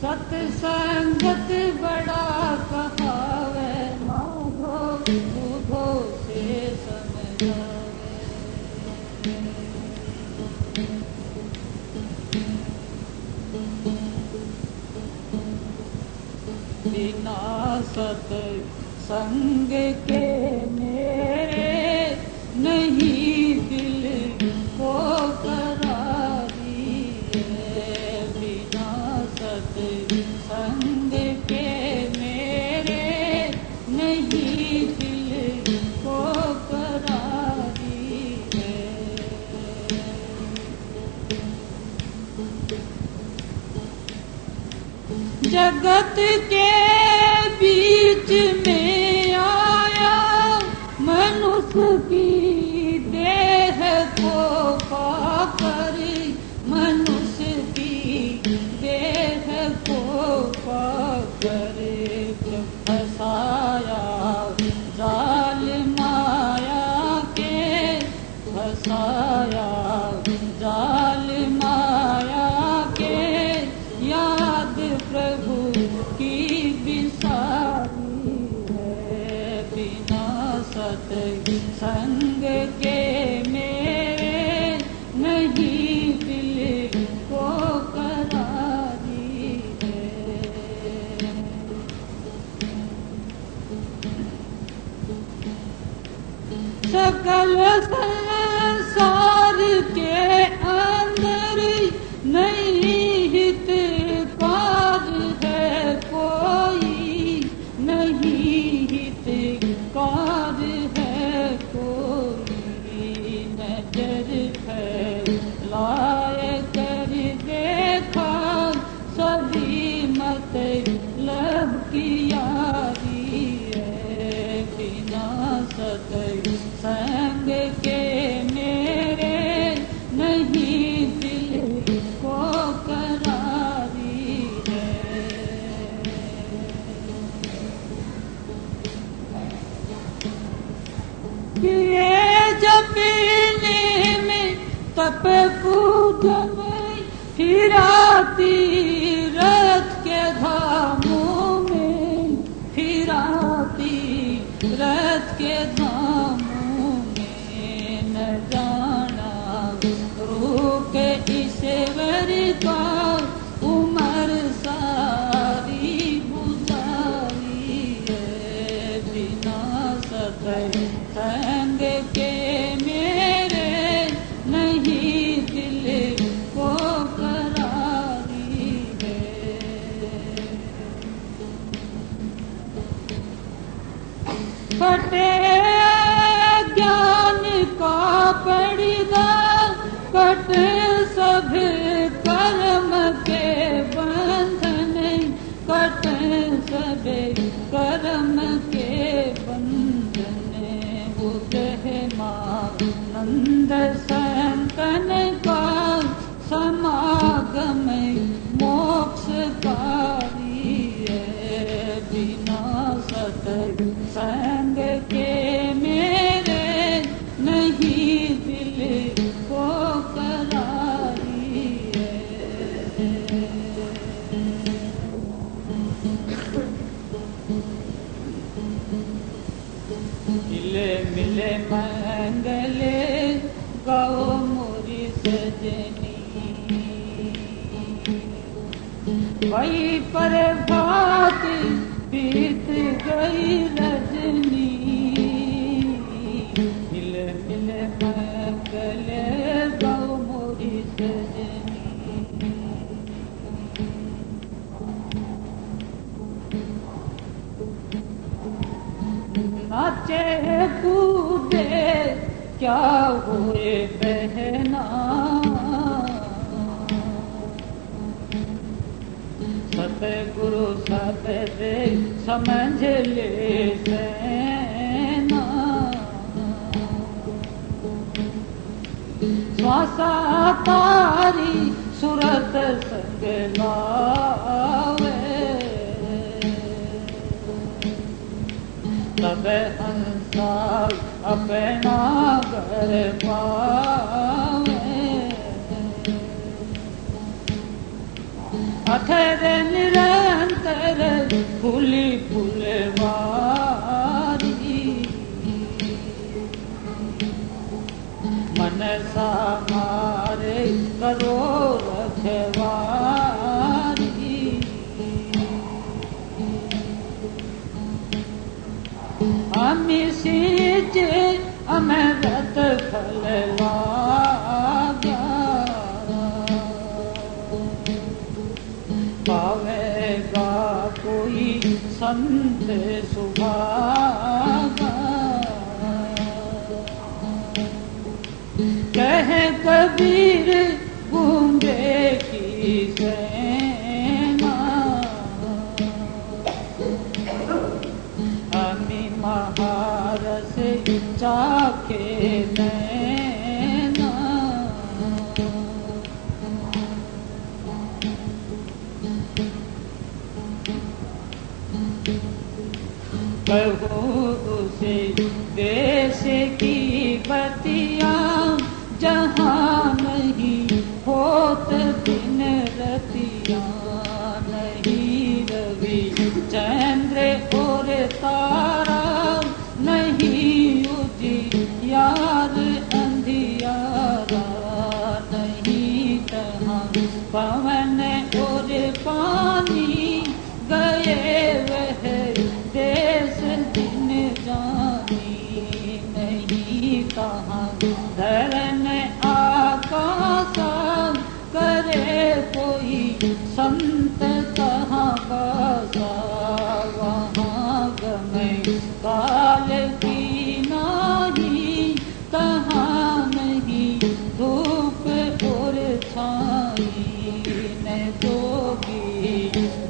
सत्संगत बड़ा कहावे, माधो बूढ़ो से समझावे। बिना सत्संग के मेरे नहीं दिल को करारी है। बिना सत्संग के मेरे नहीं दिल को करारी है। जगत के बीच में आया मनुष्य की देह को पाकर, मनुष्य की देह को पाकर फसाया जाल माया के, फसाया जाल माया के। याद प्रभु की बिसारी है। बिना सत्संग के मेरे नहीं दिल को करारी है। सकल संसार के अंदर नहीं हितकार है कोई, नहीं हितकार है कोई। नजर फैलाए कर देखा सभी मतलब की यारी है। बिना सत्संग के मेरे नहीं दिल को करारी है। किए जपने में तप पूजन फिराती रथ के धामों में, फिराती रथ के धामों में। न जाना रूप ईश्वर का उमर सारी गुजारी है। बिना सत्संग के मेरे नहीं दिल को करारी है। फटे ज्ञान का पर्दा, कटे सब कर्म के बंधन, कटे सब कर्म के बंधन। उदय मानंद संतन का समागम मोक्षकारी है। बिना सत्संग के मेरे नहीं दिल को करारी है। मिले मिले मंगले गाओ मोरी सजनी, वही पर भात बीत गई रजनी। मिले मिले मंगले गाओ मोरी सजनी। नाचे कूदे क्या हुए बहना, सतगुरु सतदे समझ ले सेना। श्वासा तारी सुरत संग लावे, तब हंसा अपना घर पावे। ठहरे निरंतर फूली फुलवारी मन समारे करो रखवारी अमी सींच अमृत फल पावेगा कोई संत सुभागा कहे कबीर गूंगे की सेना अमी महारस चाखे नैना कहो उसे देश की बतिया जहाँ नहीं होत दिन रतिया नहीं रवि चंद्र और तारा नहीं उजियार अंधियारा नहीं तहाँ पवन और पानी गए वह देश दिन जानी नहीं तहाँ धरन आकाश करे कोई संत कहाँ बासा वहाँ गमे काल की नाही तहाँ नहीं धूप और छाई न जोगी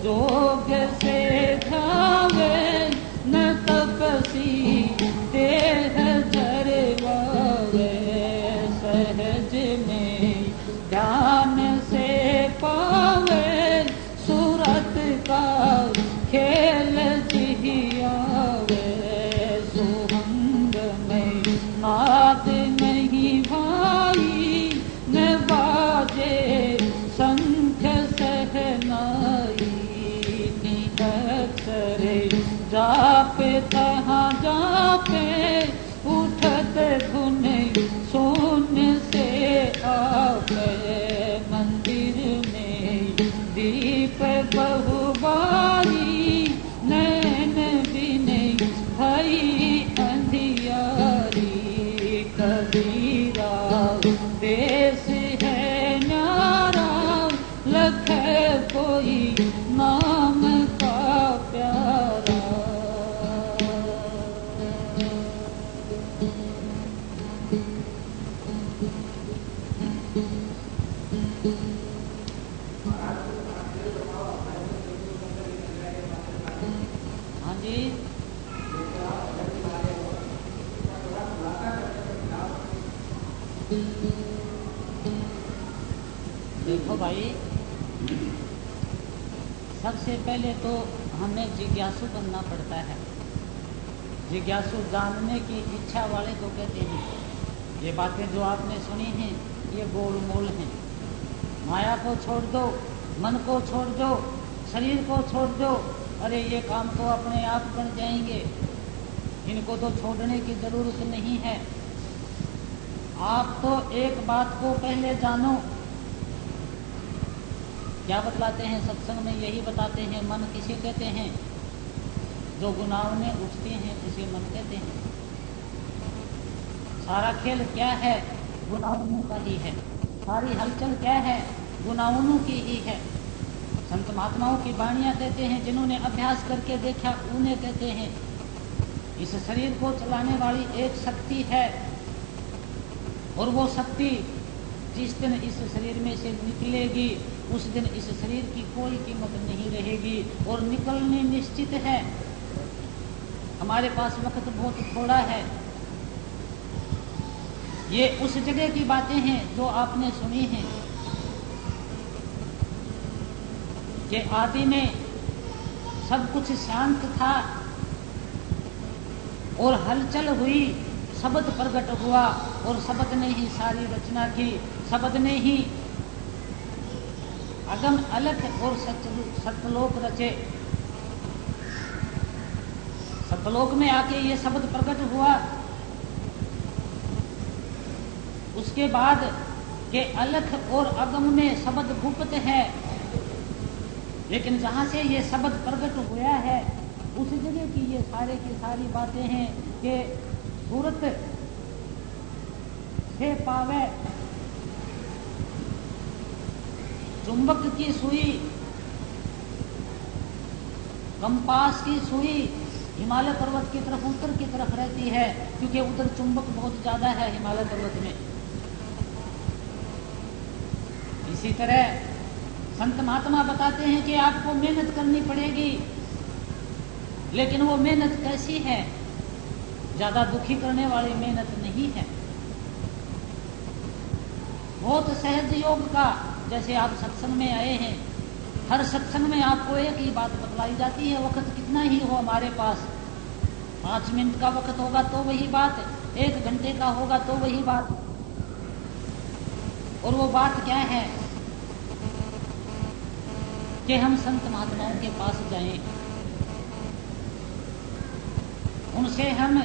जोग से धावे न तपसी देह जरवावे सहज में ध्यान से पावे सूरत का खेल जिहियावे सुहंग में नाद नहीं भाई न बाजे संख सहनाई निहत्सरे जापे तहाँ जापे उठत धुन शून्य से आपे मंदिर में दीप बहुबारी नैन बिने भई अंधियारी कबीरा देश है न्यारा लख कोई नाम का प्यारा हाँ जी देखो भाई सबसे पहले तो हमें जिज्ञासु बनना पड़ता है। जिज्ञासु जानने की इच्छा वाले को कहते हैं। ये बातें जो आपने सुनी हैं ये गोल मोल हैं। माया को छोड़ दो, मन को छोड़ दो, शरीर को छोड़ दो, अरे ये काम तो अपने आप बन जाएंगे, इनको तो छोड़ने की जरूरत नहीं है। आप तो एक बात को पहले जानो। क्या बतलाते हैं सत्संग में? यही बताते हैं। मन किसे कहते हैं? जो गुनाहों में उठते हैं उसे मन कहते हैं। सारा खेल क्या है? गुनाहों का ही है। सारी हलचल क्या है? गुनाहों की ही है। संत महात्माओं की वाणियां कहते हैं, जिन्होंने अभ्यास करके देखा उन्हें कहते हैं। इस शरीर को चलाने वाली एक शक्ति है, और वो शक्ति जिस दिन इस शरीर में से निकलेगी उस दिन इस शरीर की कोई कीमत नहीं रहेगी, और निकलनी निश्चित है। हमारे पास वक्त बहुत थोड़ा है। ये उस जगह की बातें हैं जो आपने सुनी हैं कि आदि में सब कुछ शांत था और हलचल हुई, शब्द प्रकट हुआ और शब्द ने ही सारी रचना की। शब्द ने ही अगम अलख और सतलोक रचे। सतलोक में आके ये शब्द प्रकट हुआ, उसके बाद के अलख और अगम में शब्द गुप्त है, लेकिन जहां से ये शब्द प्रकट हुआ है उस जगह की ये सारे की सारी बातें हैं कि सूरत से पावे चुंबक की सुई, कंपास की सुई हिमालय पर्वत की तरफ उत्तर की तरफ रहती है, क्योंकि उधर चुंबक बहुत ज्यादा है हिमालय पर्वत में। इसी तरह संत महात्मा बताते हैं कि आपको मेहनत करनी पड़ेगी, लेकिन वो मेहनत कैसी है? ज्यादा दुखी करने वाली मेहनत नहीं है, बहुत सहज योग का। जैसे आप सत्संग में आए हैं, हर सत्संग में आपको एक ही बात बतलाई जाती है, वक्त कितना ही हो हमारे पास, 5 मिनट का वक्त होगा तो वही बात, 1 घंटे का होगा तो वही बात। और वो बात क्या है कि हम संत महात्माओं के पास जाएं, उनसे हम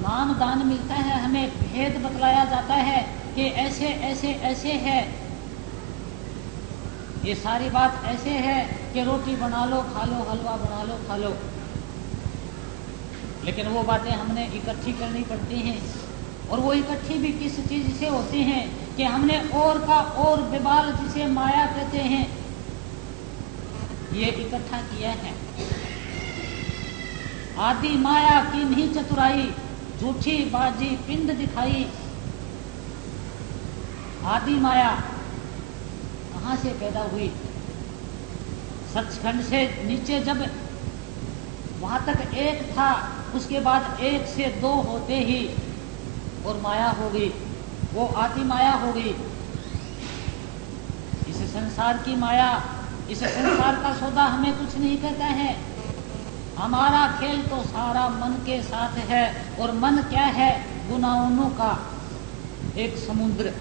नाम दान मिलता है, हमें भेद बतलाया जाता है कि ऐसे ऐसे ऐसे है, ये सारी बात ऐसे है कि रोटी बना लो खा लो, हलवा बना लो खा लो। लेकिन वो बातें हमने इकट्ठी करनी पड़ती हैं, और वो इकट्ठी भी किस चीज से होती हैं कि हमने और का और विबाल जिसे माया कहते हैं, ये इकट्ठा किया है। आदि माया की नहीं चतुराई, झूठी बाजी पिंड दिखाई। आदि माया कहां से पैदा हुई? सचखंड से नीचे जब वहां तक 1 था, उसके बाद 1 से 2 होते ही और माया हो गई, वो आदि माया हो गई। इस संसार की माया, इस संसार का सौदा हमें कुछ नहीं कहता है। हमारा खेल तो सारा मन के साथ है, और मन क्या है? गुनाहों का एक समुद्र।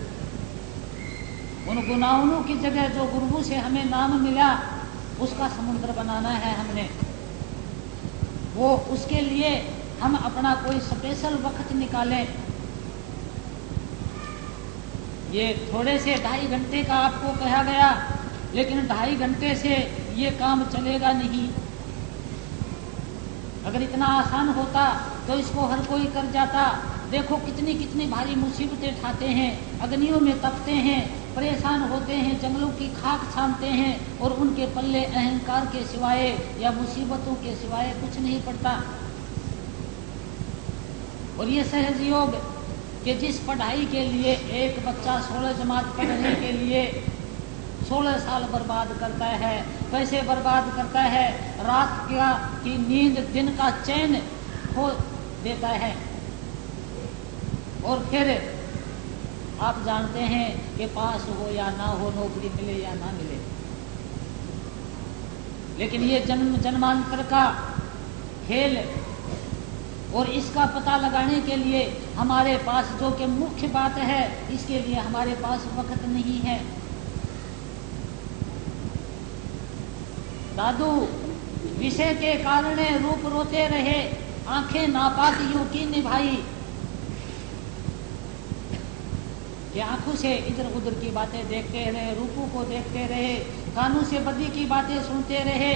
उन गुनाहों की जगह जो गुरु से हमें नाम मिला, उसका समुद्र बनाना है हमने। वो उसके लिए हम अपना कोई स्पेशल वक्त निकालें। ये थोड़े से 2.5 घंटे का आपको कहा गया, लेकिन 2.5 घंटे से ये काम चलेगा नहीं। अगर इतना आसान होता तो इसको हर कोई कर जाता। देखो कितनी कितनी भारी मुसीबतें उठाते हैं, अग्नियों में तपते हैं, परेशान होते हैं, जंगलों की खाक छानते हैं, और उनके पल्ले अहंकार के सिवाय या मुसीबतों के सिवाय कुछ नहीं पड़ता। और ये सहज योग कि जिस पढ़ाई के लिए एक बच्चा 16 जमात पढ़ने के लिए 16 साल बर्बाद करता है, पैसे बर्बाद करता है, रात की नींद दिन का चैन खो देता है, और फिर आप जानते हैं कि पास हो या ना हो, नौकरी मिले या ना मिले। लेकिन ये जन्म जन्मांतर का खेल, और इसका पता लगाने के लिए हमारे पास जो कि मुख्य बात है, इसके लिए हमारे पास वक्त नहीं है। दादू विषय के कारण रूप रोते रहे, आंखें नापाक यूं की निभाई। कि आंखों से इधर उधर की बातें देखते रहे, रूपों को देखते रहे, कानों से बदी की बातें सुनते रहे,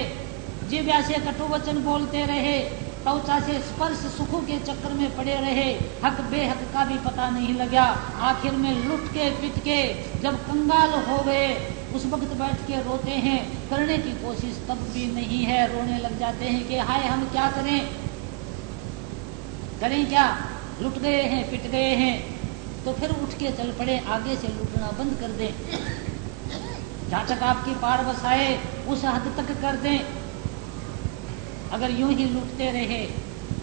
जिह्वा से कटु वचन बोलते रहे, त्वचा से स्पर्श सुखों के चक्कर में पड़े रहे, हक बेहक का भी पता नहीं लगा। आखिर में लुट के पिट के जब कंगाल हो गए, उस वक्त बैठ के रोते हैं, करने की कोशिश तब भी नहीं है, रोने लग जाते हैं कि हाय हम क्या करें, करें क्या, लुट गए हैं, पिट गए हैं। तो फिर उठ के चल पड़े, आगे से लूटना बंद कर दें, जहां तक आपकी पार बसाए उस हद तक कर दें। अगर यूं ही लूटते रहे,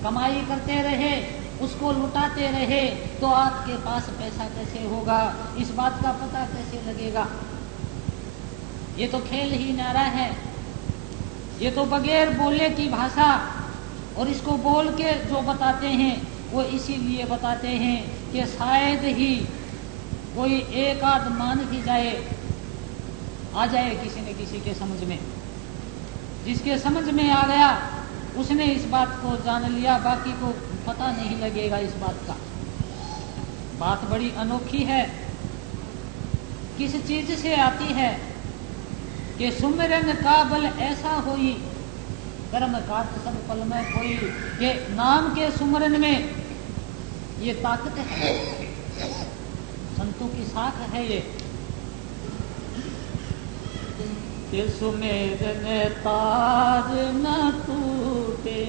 कमाई करते रहे, उसको लुटाते रहे, तो आपके पास पैसा कैसे होगा, इस बात का पता कैसे लगेगा? ये तो खेल ही नारा है, ये तो बगैर बोले की भाषा। और इसको बोल के जो बताते हैं वो इसीलिए बताते हैं कि शायद ही कोई एक आध मान भी जाए आ जाए किसी न किसी के समझ में। जिसके समझ में आ गया उसने इस बात को जान लिया, बाकी को पता नहीं लगेगा इस बात का। बात बड़ी अनोखी है। किस चीज से आती है कि सुमिरन का बल ऐसा होई, कर्म काट सब पल में कोई, के नाम के सुमिरन में ये ताकत है, संतों की साख है ये। कि सुमिरन तार न टूटे,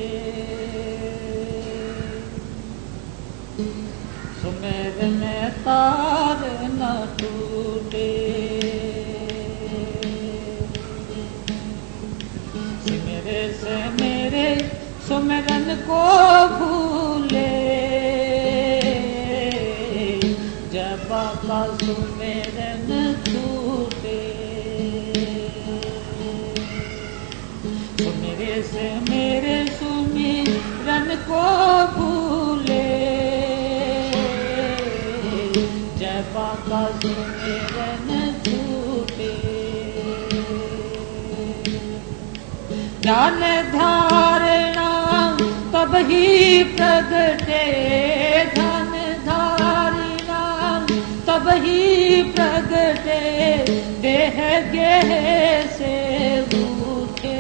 सुमिरन तार न टूटे, सिमरे से मेरे सुमिरन को भूले, जब का सुमिरन टूटे, सुमिरे से मेरे सुमिरन को भूले, जब का सुमिरन टूटे। ज्ञान धारणा तब ही प्रगटे, ध्यान धारणा तब ही प्रगटे, देह गेह से रूठे,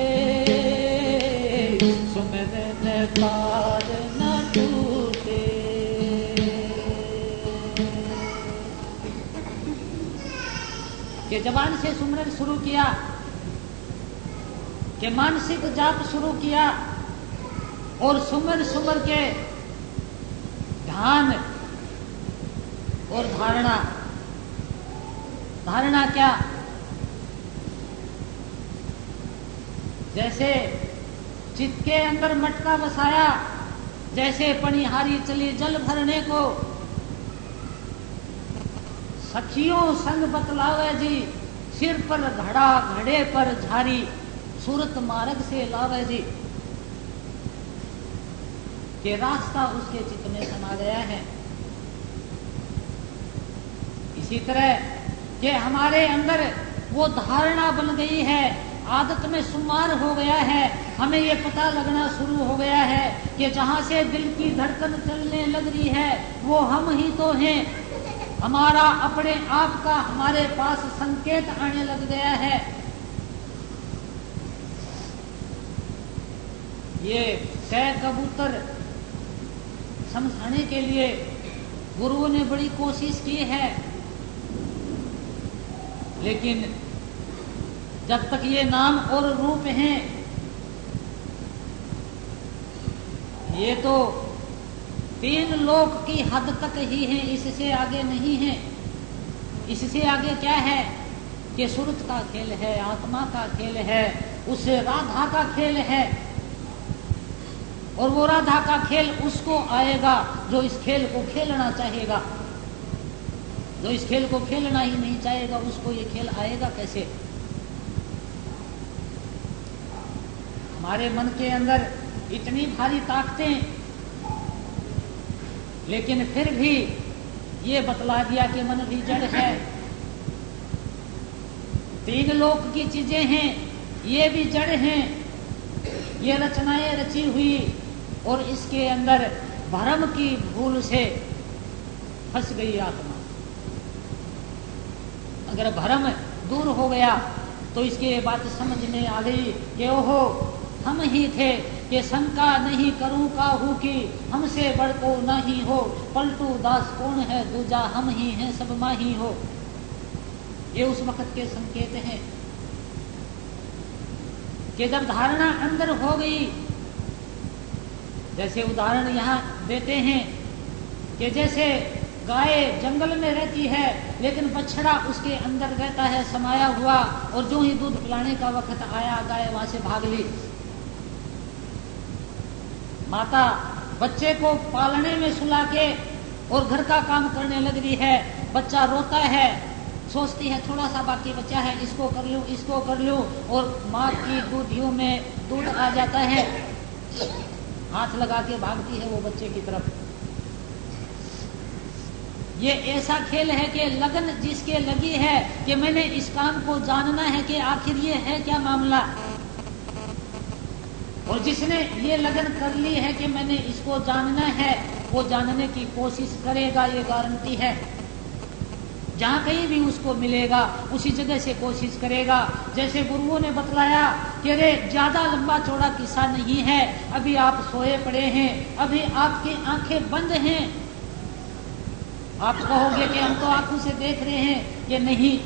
सुमिरन तार न टूटे। कि जबान से सुमिरन शुरू किया, कि मानसिक जाप शुरू किया, और सुमिर सुमिर के ध्यान और धारणा। धारणा क्या? जैसे चित्त के अंदर मटका बसाया, जैसे पनिहारी चली जल भरने को, सखियों संग बतलावे जी, सिर पर घड़ा घड़े पर झारी, सूरत मार्ग से लावे जी। कि रास्ता उसके चित्त में समा गया है। इसी तरह कि हमारे अंदर वो धारणा बन गई है, आदत में शुमार हो गया है, हमें ये पता लगना शुरू हो गया है कि जहां से दिल की धड़कन चलने लग रही है वो हम ही तो हैं। हमारा अपने आप का हमारे पास संकेत आने लग गया है। ये कै कबूतर समझाने के लिए गुरुओं ने बड़ी कोशिश की है, लेकिन जब तक ये नाम और रूप हैं, ये तो 3 लोक की हद तक ही हैं, इससे आगे नहीं है। इससे आगे क्या है कि सुरत का खेल है, आत्मा का खेल है, उस राधा का खेल है। और वो राधा का खेल उसको आएगा जो इस खेल को खेलना चाहेगा। जो इस खेल को खेलना ही नहीं चाहेगा उसको ये खेल आएगा कैसे? हमारे मन के अंदर इतनी भारी ताकतें, लेकिन फिर भी ये बतला दिया कि मन भी जड़ है। 3 लोक की चीजें हैं, ये भी जड़ हैं। ये रचनाएं रची हुई और इसके अंदर भ्रम की भूल से फंस गई आत्मा। अगर भ्रम दूर हो गया तो इसकी बात समझ में आ गई कि ओहो हम ही थे, कि शंका नहीं करूं काहू की, हमसे बढ़ को नहीं हो, पलटू दास कौन है दूजा, हम ही हैं सब माही हो। ये उस वक्त के संकेत हैं कि जब धारणा अंदर हो गई। जैसे उदाहरण यहाँ देते हैं कि जैसे गाय जंगल में रहती है लेकिन बछड़ा उसके अंदर रहता है समाया हुआ, और जो ही दूध पिलाने का वक्त आया गाय वहां से भाग ली। माता बच्चे को पालने में सुला के और घर का काम करने लग रही है। बच्चा रोता है, सोचती है थोड़ा सा बाकी बच्चा है, इसको कर लूं इसको कर लूं, और माँ की दूधियों में दूध आ जाता है, हाथ लगा के भागती है वो बच्चे की तरफ। ये ऐसा खेल है कि लगन जिसके लगी है कि मैंने इस काम को जानना है कि आखिर ये है क्या मामला, और जिसने ये लगन कर ली है कि मैंने इसको जानना है, वो जानने की कोशिश करेगा, ये गारंटी है। जहां कहीं भी उसको मिलेगा उसी जगह से कोशिश करेगा। जैसे गुरुओं ने बतलाया कि अरे ज्यादा लंबा चौड़ा किस्सा नहीं है, अभी आप सोए पड़े हैं, अभी आपकी आंखें बंद हैं। आप कहोगे कि हम तो आंखों से देख रहे हैं, कि नहीं,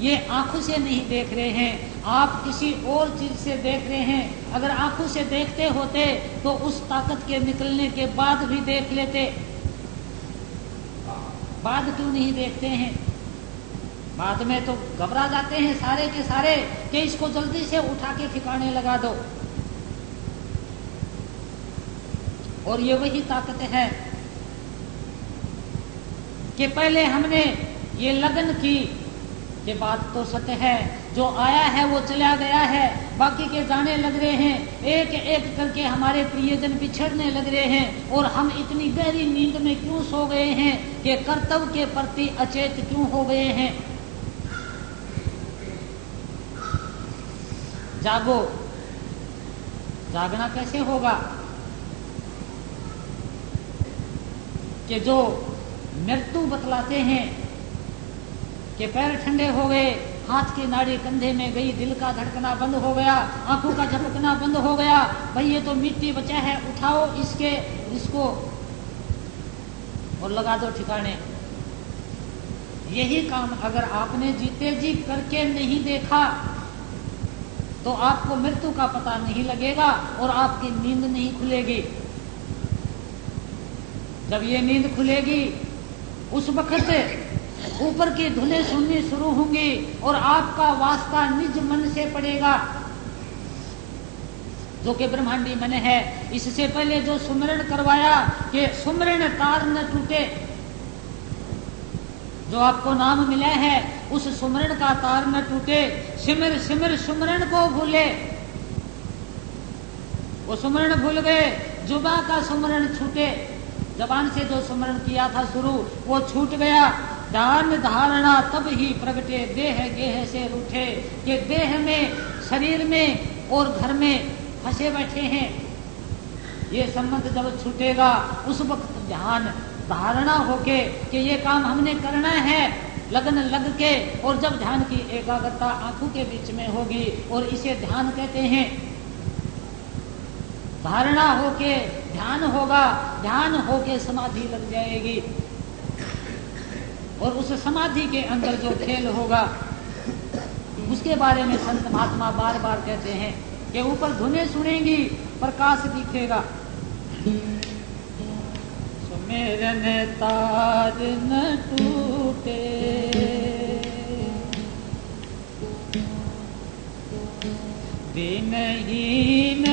ये आंखों से नहीं देख रहे हैं, आप किसी और चीज से देख रहे हैं। अगर आंखों से देखते होते तो उस ताकत के निकलने के बाद भी देख लेते, बाद क्यों नहीं देखते हैं? बाद में तो घबरा जाते हैं सारे के सारे कि इसको जल्दी से उठा के ठिकाने लगा दो। और ये वही ताकत है कि पहले हमने ये लगन की कि बात तो सत्य है, जो आया है वो चला गया है, बाकी के जाने लग रहे हैं, एक एक करके हमारे प्रियजन बिछड़ने लग रहे हैं, और हम इतनी गहरी नींद में क्यों सो गए हैं कि कर्तव्य के प्रति अचेत क्यों हो गए हैं। जागो, जागना कैसे होगा कि जो मृत्यु बतलाते हैं कि पैर ठंडे हो गए, हाथ की नाड़ी कंधे में गई, दिल का धड़कना बंद हो गया, आंखों का झपकना बंद हो गया, भाई ये तो मिट्टी बचा है, उठाओ इसको और लगा दो ठिकाने। यही काम अगर आपने जीते जी करके नहीं देखा तो आपको मृत्यु का पता नहीं लगेगा और आपकी नींद नहीं खुलेगी। जब ये नींद खुलेगी उस वक्त ऊपर की धुनें सुननी शुरू होंगी और आपका वास्ता निज मन से पड़ेगा, जो कि ब्रह्मांडी मन है। इससे पहले जो सुमरण करवाया कि सुमरण तार न टूटे, जो आपको नाम मिला है उस सुमरण का तार न टूटे, सिमर सिमर सुमरण को भूले। वो सुमरण भूल गए, जुबा का सुमरण छूटे, जबान से जो सुमरण किया था शुरू वो छूट गया। ध्यान धारणा तब ही प्रगटे, देह गेह से रूठे, कि देह में, शरीर में और घर में फंसे बैठे हैं। ये संबंध जब छूटेगा उस वक्त ध्यान धारणा होके कि ये काम हमने करना है, लगन लग के, और जब ध्यान की एकाग्रता आंखों के बीच में होगी और इसे ध्यान कहते हैं। धारणा होके ध्यान होगा, ध्यान होके समाधि लग जाएगी, और उस समाधि के अंदर जो खेल होगा उसके बारे में संत महात्मा बार बार कहते हैं कि ऊपर धुनें सुनेंगी, प्रकाश दिखेगा। सुमेरन तार न टूटे, दीनहीन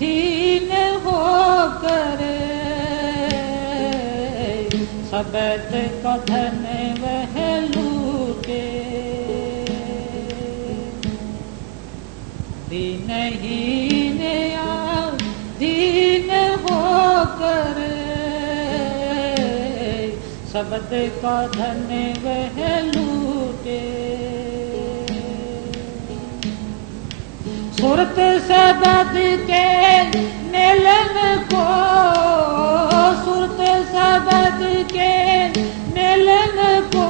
दीन होकर, सबत का धन वह लूटे। दीनहीन दीन होकर, सबत का धन वह लूटे। सुरत सबद के मिलन को, सुरत सबद के मिलन को,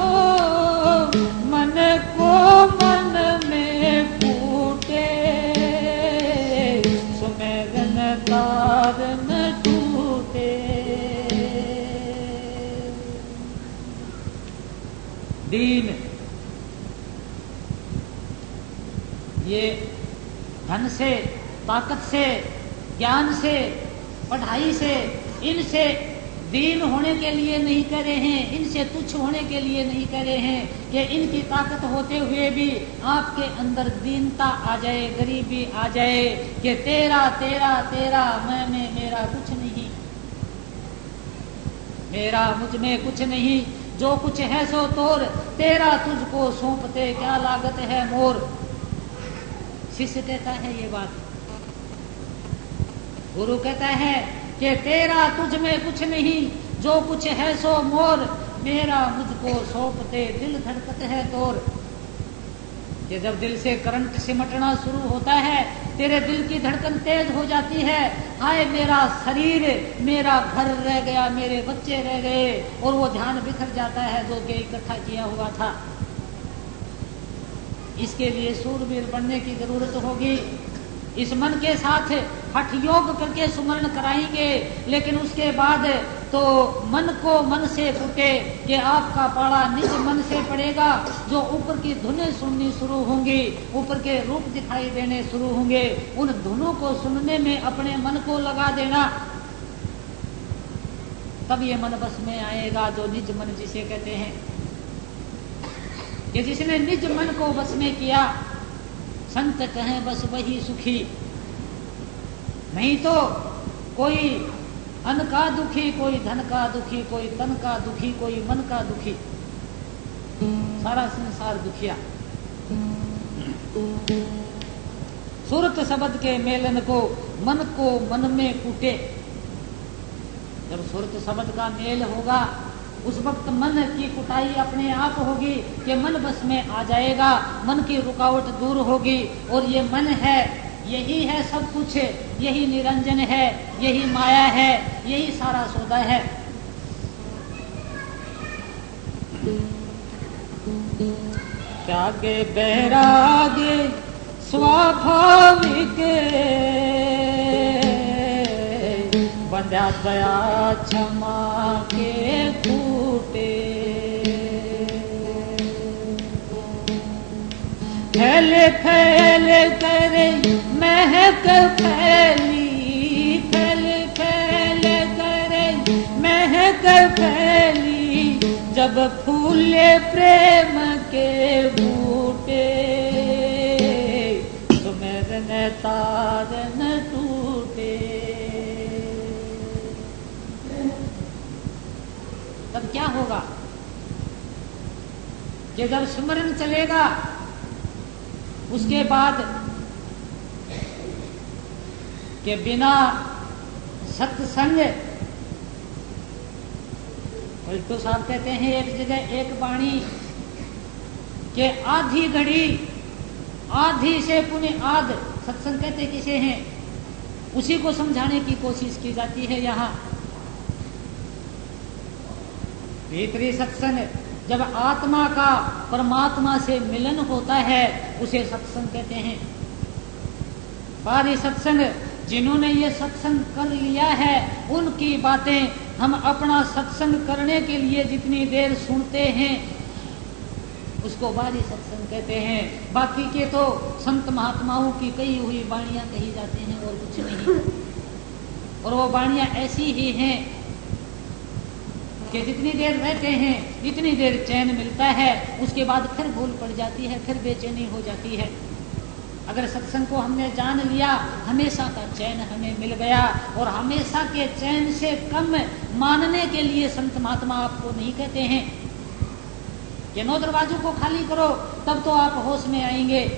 मन को मन में फूटे। सुमेरन तार न टूटे। दीन, ये धन से, ताकत से, ज्ञान से, पढ़ाई से, इनसे दीन होने के लिए नहीं करे हैं, इनसे तुच्छ होने के लिए नहीं करे हैं कि इनकी ताकत होते हुए भी आपके अंदर दीनता आ जाए, गरीबी आ जाए कि तेरा तेरा तेरा, मैं में मेरा कुछ नहीं, मेरा मुझ में कुछ नहीं, जो कुछ है सो तोर, तेरा तुझको सौंपते क्या लागत है मोर। शिष्य कहता है ये बात, गुरु कहता है कि तेरा तुझ में कुछ नहीं, जो कुछ है सो मोर, मेरा मुझको सौंपते दिल धड़कत है तोर। कि जब दिल से करंट सिमटना शुरू होता है, तेरे दिल की धड़कन तेज हो जाती है, हाय मेरा शरीर, मेरा घर रह गया, मेरे बच्चे रह गए, और वो ध्यान बिखर जाता है जो कि इकट्ठा किया हुआ था। इसके लिए सूरवीर बनने की जरूरत होगी। इस मन के साथ हठ योग करके सुमरण कराएंगे, लेकिन उसके बाद तो मन को मन से कुटे कि आपका पाड़ा निज मन से पड़ेगा। जो ऊपर की धुनें सुननी शुरू होंगी, ऊपर के रूप दिखाई देने शुरू होंगे, उन धुनों को सुनने में अपने मन को लगा देना, तब ये मन बस में आएगा। जो निज मन जिसे कहते हैं, कि जिसने निज मन को बस में किया, संत कहें बस वही सुखी। नहीं तो कोई अन्न का दुखी, कोई धन का दुखी, कोई तन का दुखी, कोई मन का दुखी, सारा संसार दुखिया। सूरत शब्द के मेलन को मन में कूटे। जब सूरत शब्द का मेल होगा, उस वक्त मन की कुटाई अपने आप होगी कि मन बस में आ जाएगा, मन की रुकावट दूर होगी। और ये मन है, यही है सब कुछ, यही निरंजन है, यही माया है, यही सारा सौदा है। त्यागे बैरागे स्वाभाविक, बंध्या दया क्षमा के खूटे। फैले फैले करे महक फैली, फैले फैले करे महक फैली, जब फूले प्रेम के बूटे, सुमेरन तारन टूटे। तब क्या होगा कि जब स्मरण चलेगा, उसके बाद के बिना सत्संग, पलटू साहब कहते हैं एक जगह एक वाणी के आधी घड़ी, आधी से पुण्य आध, सत्संग कहते किसे हैं, उसी को समझाने की कोशिश की जाती है यहाँ। भीतरी सत्संग, जब आत्मा का परमात्मा से मिलन होता है, उसे सत्संग कहते हैं। बाहरी सत्संग, जिन्होंने ये सत्संग कर लिया है, उनकी बातें हम अपना सत्संग करने के लिए जितनी देर सुनते हैं, उसको बाहरी सत्संग कहते हैं। बाकी के तो संत महात्माओं की कही हुई वाणियां कही जाती हैं और कुछ नहीं। और वो वाणियां ऐसी ही हैं कि जितनी देर रहते हैं, जितनी देर चैन मिलता है, उसके बाद फिर भूल पड़ जाती है, फिर बेचैनी हो जाती है। अगर सत्संग को हमने जान लिया, हमेशा का चैन हमें मिल गया। और हमेशा के चैन से कम मानने के लिए संत महात्मा आपको नहीं कहते हैं कि 9 दरवाजों को खाली करो, तब तो आप होश में आएंगे।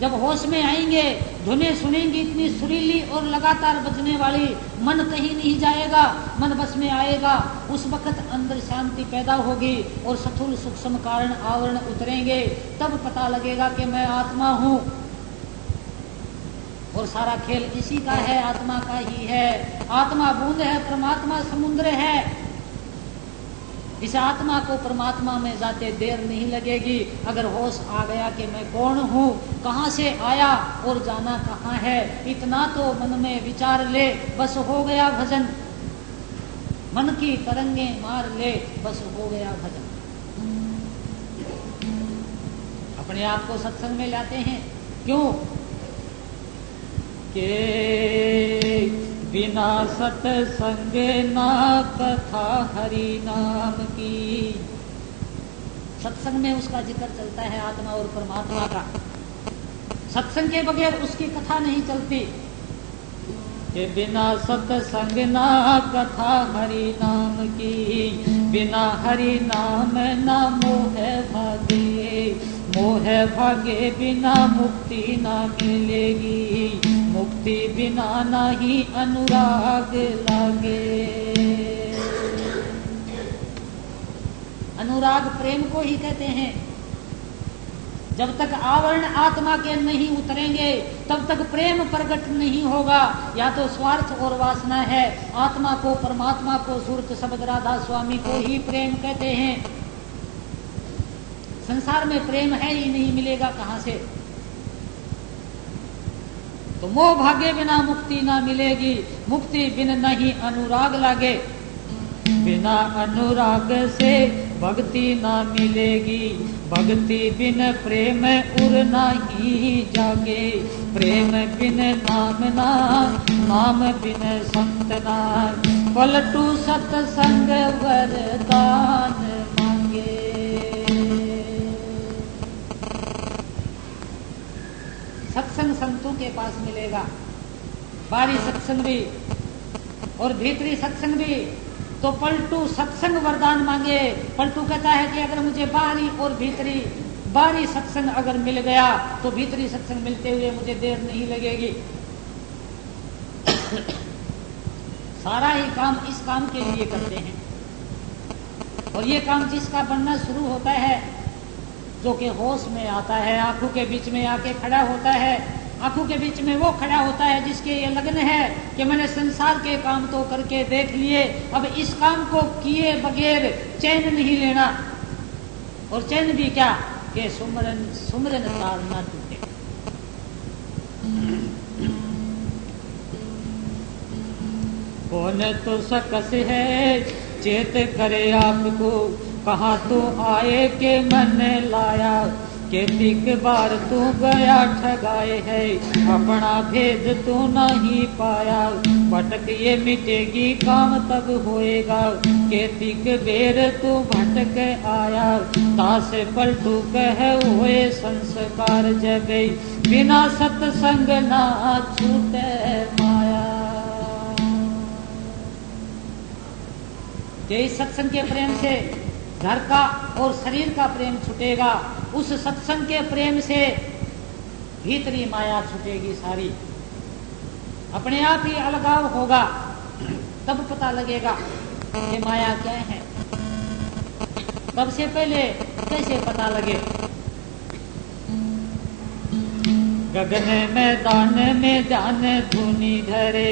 जब होश में आएंगे, धुनें सुनेंगी इतनी सुरीली और लगातार बजने वाली, मन कहीं नहीं जाएगा, मन बस में आएगा। उस वक्त अंदर शांति पैदा होगी और स्थूल सूक्ष्म कारण आवरण उतरेंगे। तब पता लगेगा कि मैं आत्मा हूँ और सारा खेल इसी का है, आत्मा का ही है। आत्मा बूंद है, परमात्मा समुद्र है। इस आत्मा को परमात्मा में जाते देर नहीं लगेगी। अगर होश आ गया कि मैं कौन हूँ, कहाँ से आया और जाना कहाँ है, इतना तो मन में विचार ले, बस हो गया भजन। मन की तरंगे मार ले, बस हो गया भजन। अपने आप को सत्संग में लाते हैं, क्यों? के बिना सत्संग ना कथा हरि नाम की। सत्संग में उसका जिक्र चलता है, आत्मा और परमात्मा का। सत्संग के बगैर उसकी कथा नहीं चलती। के बिना सत्संग ना कथा हरि नाम की, बिना हरि नाम ना मोह भागे। मोह भागे बिना मुक्ति ना मिलेगी, मुक्ति बिना नहीं अनुराग लागे। अनुराग प्रेम को ही कहते हैं। जब तक आवरण आत्मा के नहीं उतरेंगे तब तक प्रेम प्रकट नहीं होगा। या तो स्वार्थ और वासना है। आत्मा को, परमात्मा को, सूरत शब्द राधा स्वामी को ही प्रेम कहते हैं। संसार में प्रेम है ही नहीं, मिलेगा कहां से? तो मोह भागे बिना मुक्ति ना मिलेगी, मुक्ति बिन नहीं अनुराग लागे। बिना अनुराग से भक्ति ना मिलेगी, भक्ति बिन प्रेम उर नहीं जागे। प्रेम बिन नाम ना, नाम बिन संत ना, पलटू सत्संग वरदान मांगे। सत्संग संतों के पास मिलेगा, बाहरी सत्संग भी और भीतरी सत्संग भी। तो पलटू सत्संग वरदान मांगे। पलटू कहता है कि अगर मुझे बाहरी और भीतरी, बाहरी सत्संग अगर मिल गया तो भीतरी सत्संग मिलते हुए मुझे देर नहीं लगेगी। सारा ही काम इस काम के लिए करते हैं। और ये काम जिसका बनना शुरू होता है, जो कि होश में आता है, आंखों के बीच में आके खड़ा होता है। आंखों के बीच में वो खड़ा होता है जिसके ये लगन है कि मैंने संसार के काम तो करके देख लिए, अब इस काम को किए बगैर चैन नहीं लेना। और चैन भी क्या कि सुमरन, सुमरन तार ना टूटे। कौन तो सकस है चेत करे आपको, कहा तो आए के मन लाया। केतिक बार तू गया ठगाए है, अपना भेद तू नहीं पाया। भटक ये मिटेगी काम तब होएगा, केतिक बेर तू भटक आया। दास पलटू कह हुए संस्कार जगे, बिना सत्संग ना छूटे माया। यही सत्संग के प्रेम से घर का और शरीर का प्रेम छूटेगा। उस सत्संग के प्रेम से भीतरी माया छूटेगी सारी। अपने आप ही अलगाव होगा, तब पता लगेगा कि माया क्या है। तब से पहले कैसे पता लगे? गगन मैदान में ध्यान धुनी धरे,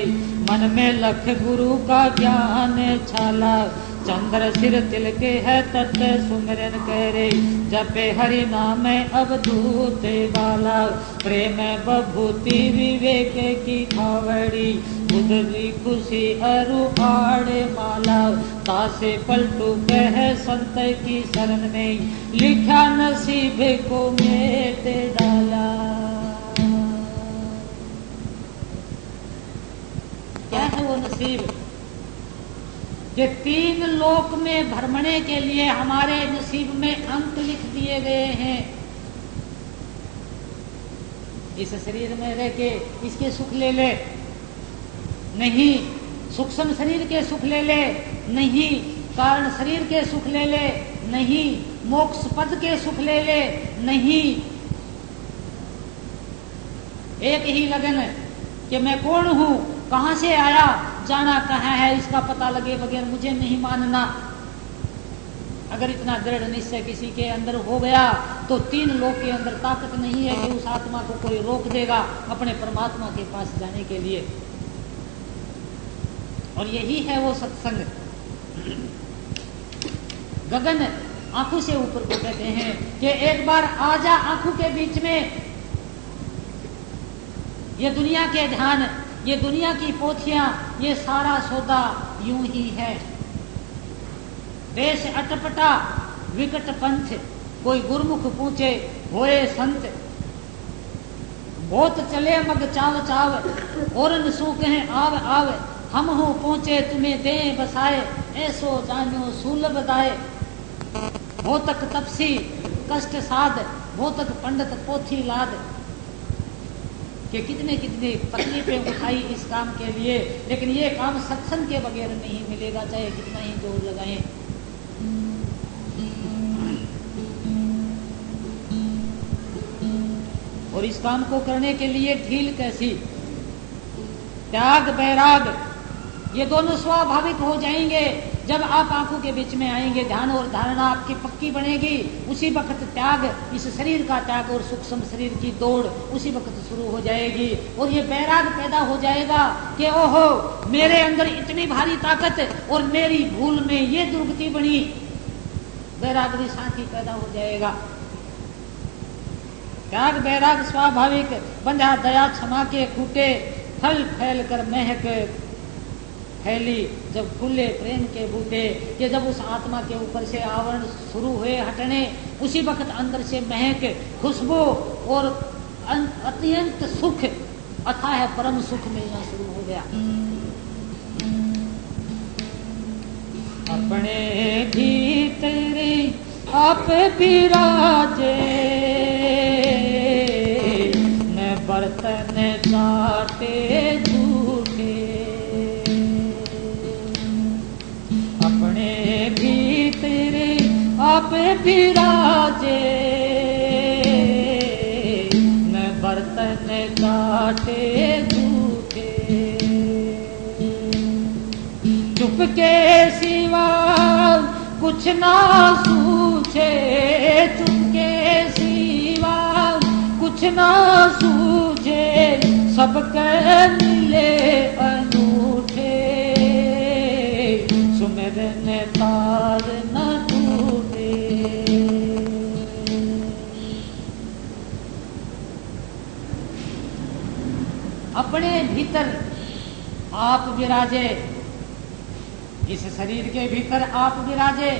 मन में लख गुरु का ज्ञान छाला। चंद्र सिर तिलक है तत् सुमिरन करे, जपे हरि नाम अवधूत बाला। प्रेम बभूति विवेक की खावड़ी, बुद्धि खुशी अरु आड़े माला। तासे पलटू कह संत की शरण में, लिखा नसीब को मेट डाला। क्या है वो नसीब? कि तीन लोक में भ्रमणे के लिए हमारे नसीब में अंक लिख दिए गए हैं। इस शरीर में रह के इसके सुख ले ले नहीं, सूक्ष्म शरीर के सुख ले ले नहीं, कारण शरीर के सुख ले ले नहीं, मोक्ष पद के सुख ले ले नहीं। एक ही लगन कि मैं कौन हूं, कहां से आया, जाना कहाँ है, इसका पता लगे बगैर मुझे नहीं मानना। अगर इतना दृढ़ निश्चय किसी के अंदर हो गया तो तीन लोक के अंदर ताकत नहीं है कि उस आत्मा को कोई रोक देगा अपने परमात्मा के पास जाने के लिए। और यही है वो सत्संग। गगन आंखों से ऊपर को कहते हैं कि एक बार आ जा आंखों के बीच में। ये दुनिया के ध्यान, ये दुनिया की पोथियां, ये सारा सौदा यूं ही है। देश अटपटा विकट पंथ, कोई गुरमुख पूछे होए संत। बहुत चले मग चाव चाव, और सो कहे आव आव। हम हो पहुंचे तुम्हें दे बसाए, ऐसो जानो सुलभ दाए। भोतक तपसी कष्ट साध, भोतक पंडित पोथी लाद। कि कितने कितने तकलीफें उठाई इस काम के लिए, लेकिन ये काम सत्संग के बगैर नहीं मिलेगा, चाहे कितना ही जोर लगाएं। और इस काम को करने के लिए ढील कैसी? त्याग वैराग ये दोनों स्वाभाविक हो जाएंगे जब आप आंखों के बीच में आएंगे। ध्यान और धारणा आपकी पक्की बनेगी, उसी वक्त त्याग, इस शरीर का त्याग और सूक्ष्म शरीर की दौड़ उसी वक्त शुरू हो जाएगी। और ये वैराग पैदा हो जाएगा कि ओहो मेरे अंदर इतनी भारी ताकत और मेरी भूल में ये दुर्गति बनी। वैराग भी साथ ही पैदा हो जाएगा। त्याग वैराग स्वाभाविक, बंधा दया क्षमा के खूटे, फल फैल कर महक फैली जब फूले प्रेम के बूटे। कि जब उस आत्मा के ऊपर से आवरण शुरू हुए हटने, उसी वक्त अंदर से महक, खुशबू और अत्यंत सुख, अथाह परम सुख मिलना शुरू हो गया। अपने भीतर आप विराजे, न बर्तन काटे झूठे। अपने भीतर आप विराजे, न बर्तन काटे झूठे। चुपके सिवा कुछ ना सूझे, चुपके सिवा कुछ ना सूझे, सबके मिले अनूठे। सुमिरन तार न टूटे। अपने भीतर आप विराजे, इस शरीर के भीतर आप विराजे,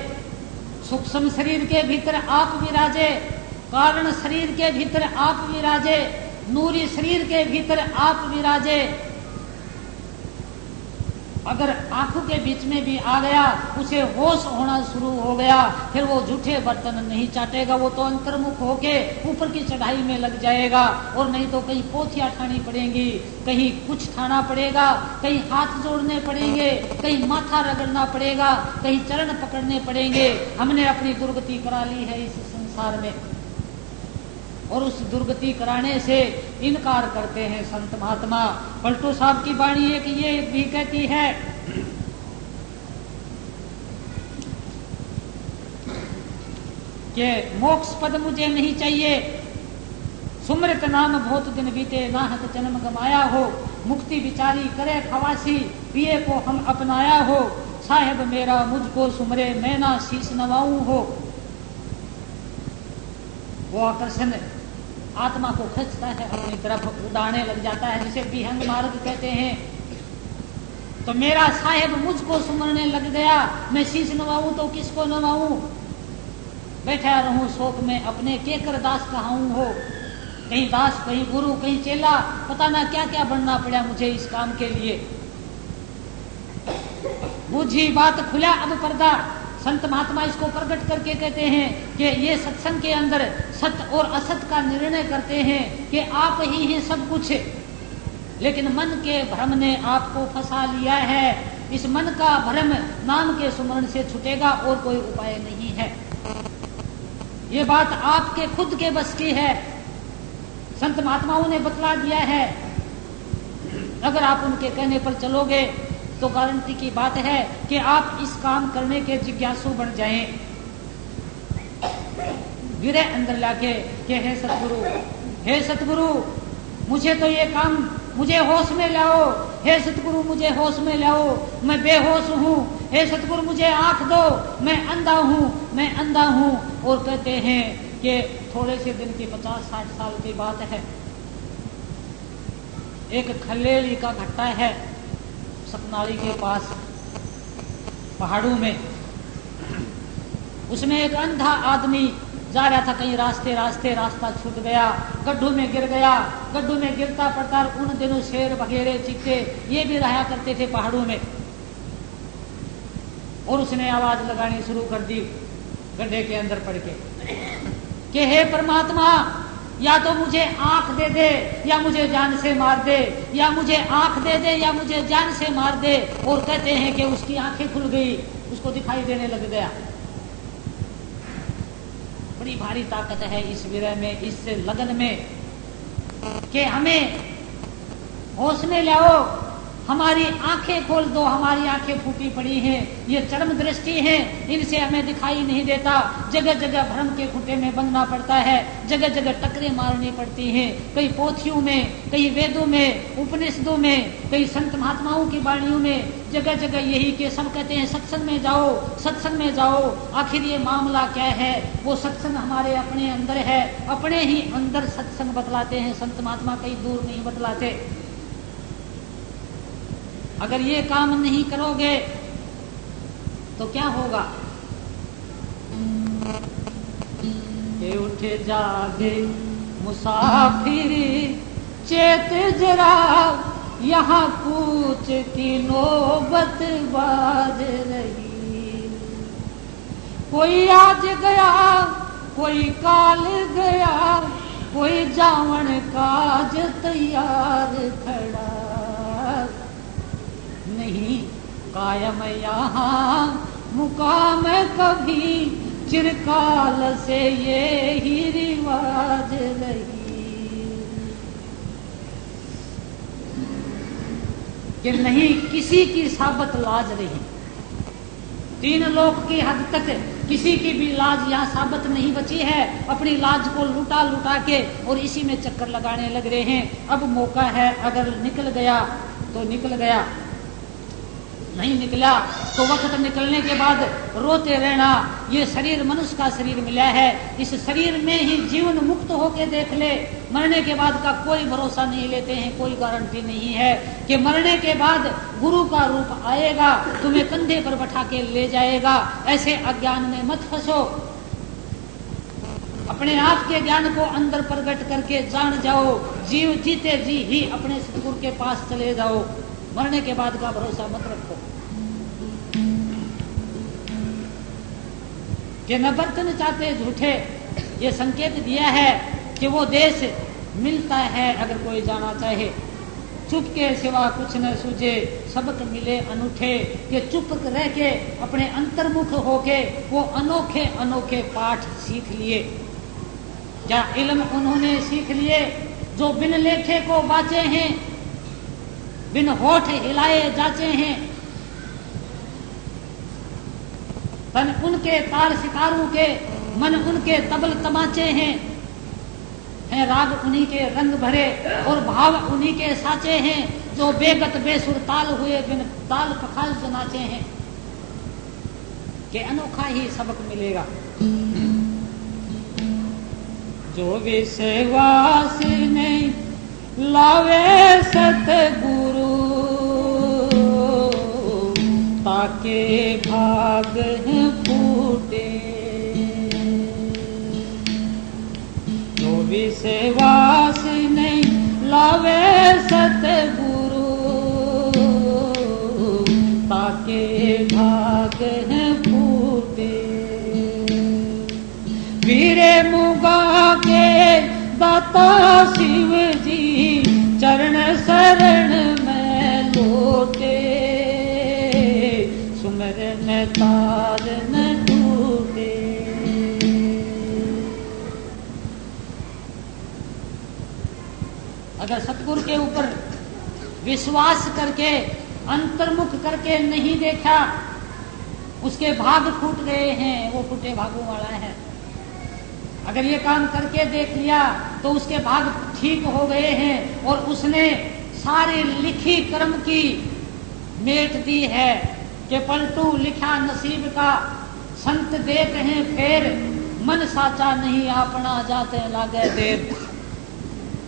सूक्ष्म शरीर के भीतर आप विराजे, कारण शरीर के भीतर आप विराजे, नूरी शरीर के भीतर आप विराजे। अगर आंखों के बीच में भी आ गया, उसे होश होना शुरू हो गया, फिर वो झूठे बर्तन नहीं चाटेगा, वो तो अंतर्मुख होके ऊपर की चढ़ाई में लग जाएगा। और नहीं तो कहीं पोथियां ठानी पड़ेंगी, कहीं कुछ ठाना पड़ेगा, कहीं हाथ जोड़ने पड़ेंगे, कहीं माथा रगड़ना पड़ेगा, कहीं चरण पकड़ने पड़ेंगे। हमने अपनी दुर्गति करा ली है इस संसार में, और उस दुर्गति कराने से इनकार करते हैं संत महात्मा। पलटू साहब की वाणी एक ये भी कहती है कि मोक्ष पद मुझे नहीं चाहिए, सुमृत नाम बहुत दिन बीते, नाहक जन्म गमाया हो। मुक्ति विचारी करे खवासी, पिए को हम अपनाया हो। साहेब मेरा मुझको सुमरे, मैं ना शीश नवाऊं हो। वो आकर्षण आत्मा को खींचता है, अपनी तरफ उड़ाने लग जाता है, जिसे विहंग मार्ग कहते हैं। तो मेरा साहेब मुझको सुमरने लग गया, मैं शीश नवाऊं तो किसको नवाऊं। बैठा रहूं शोक में अपने, केकर दास कहाऊं हो। कहीं दास, कहीं गुरु, कहीं चेला, पता ना क्या क्या बनना पड़ा मुझे इस काम के लिए। बूझी बात खुला अब पर्दा। संत महात्मा इसको प्रकट करके कहते हैं कि ये सत्संग के अंदर सत्य और असत का निर्णय करते हैं कि आप ही हैं सब कुछ, लेकिन मन के भ्रम ने आपको फंसा लिया है। इस मन का भ्रम नाम के सुमरण से छूटेगा और कोई उपाय नहीं है। ये बात आपके खुद के बस की है, संत महात्माओं ने बतला दिया है। अगर आप उनके कहने पर चलोगे तो गारंटी की बात है कि आप इस काम करने के जिज्ञासु बन जाएं। गिरे अंदर लाके कि हे सतगुरु, हे सतगुरु, मुझे तो ये काम, मुझे होश में लाओ। हे सतगुरु मुझे होश में लाओ, मैं बेहोश हूँ। हे सतगुरु मुझे आंख दो, मैं अंधा हूँ, मैं अंधा हूँ। और कहते हैं कि थोड़े से दिन की 50-60 साल की बात है, एक खलेली का घट्टा है सतनाली के पास पहाड़ों में। उसमें एक अंधा आदमी जा रहा था, कहीं रास्ता छूट गया, गड्ढों में गिर गया। गड्ढों में गिरता पड़ता, उन दिनों शेर वगैरह चीते ये भी रहा करते थे पहाड़ों में। और उसने आवाज लगानी शुरू कर दी गड्ढे के अंदर पड़ के कि हे परमात्मा, या तो मुझे आंख दे दे या मुझे जान से मार दे, या मुझे आंख दे दे या मुझे जान से मार दे। और कहते हैं कि उसकी आंखें खुल गई, उसको दिखाई देने लग गया। बड़ी भारी ताकत है इस विरह में, इस लगन में कि हमें होश में लाओ, हमारी आंखें खोल दो, हमारी आंखें फूटी पड़ी हैं, ये चरम दृष्टि है, इनसे हमें दिखाई नहीं देता। जगह जगह भ्रम के खूंटे में बंधना पड़ता है, जगह जगह टकरे मारनी पड़ती हैं, कई पोथियों में, कई वेदों में, उपनिषदों में, कई संत महात्माओं की वाणियों में, जगह जगह यही के सब कहते हैं सत्संग में जाओ, सत्संग में जाओ। आखिर ये मामला क्या है? वो सत्संग हमारे अपने अंदर है, अपने ही अंदर सत्संग बतलाते हैं संत महात्मा, कहीं दूर नहीं बतलाते। अगर ये काम नहीं करोगे तो क्या होगा? के उठे जागे मुसाफिर, चेत जरा यहाँ कूच की नौबत बाज रही। कोई आज गया, कोई काल गया, कोई जावन काज तैयार खड़ा नहीं। कायम यहाँ मुकाम कभी, चिरकाल से ये ही रिवाज रही। कि नहीं किसी की साबत लाज रही। तीन लोक की हद तक किसी की भी लाज यहाँ साबत नहीं बची है। अपनी लाज को लुटा लुटा के और इसी में चक्कर लगाने लग रहे हैं। अब मौका है, अगर निकल गया तो निकल गया, नहीं निकला तो वक्त निकलने के बाद रोते रहना। ये शरीर मनुष्य का शरीर मिला है, इस शरीर में ही जीवन मुक्त होके देख ले। मरने के बाद का कोई भरोसा नहीं लेते हैं, कोई गारंटी नहीं है कि मरने के बाद गुरु का रूप आएगा, तुम्हें कंधे पर बैठा के ले जाएगा। ऐसे अज्ञान में मत फंसो। अपने आप के ज्ञान को अंदर प्रकट करके जान जाओ। जीव जीते जी ही अपने सतगुरु के पास चले जाओ। मरने के बाद का भरोसा मत रखो। कि न बर्तन चाहते झूठे, ये संकेत दिया है कि वो देश मिलता है अगर कोई जाना चाहे। चुप के सिवा कुछ न सूझे, सबक मिले अनूठे। ये चुप रह के अपने अंतर्मुख होके वो अनोखे अनोखे पाठ सीख लिए। क्या इल्म उन्होंने सीख लिए जो बिन लेखे को बाचे हैं, बिन होठ हिलाए जाचे हैं। तन उनके तार सितारों के, मन उनके तबल तमाचे हैं राग उन्हीं के रंग भरे और भाव उन्हीं के साचे हैं। जो बेगत बेसुर ताल हुए बिन ताल पखाल जो नाचे हैं। कि अनोखा ही सबक मिलेगा। जो विश्वास नहीं लावे सतगुरु, ताके भाग फूटे। जो विश्वास नहीं लावे सतगुरु, ताके भाग फूटे। वीरे मुगा के दाता शिव जी, चरण शरण में लोटे। सुमरन तार न टूटे। अगर सतगुरु के ऊपर विश्वास करके अंतर्मुख करके नहीं देखा, उसके भाग फूट गए हैं, वो फूटे भागों वाला है। अगर ये काम करके देख लिया तो उसके भाग ठीक हो गए हैं और उसने सारी लिखी कर्म की मेट दी है। कि पलटू लिखा नसीब का, संत देते हैं फेर, मन साचा नहीं अपना जाते लागे देर।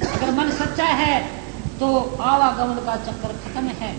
अगर मन सच्चा है तो आवागमन का चक्कर खत्म है।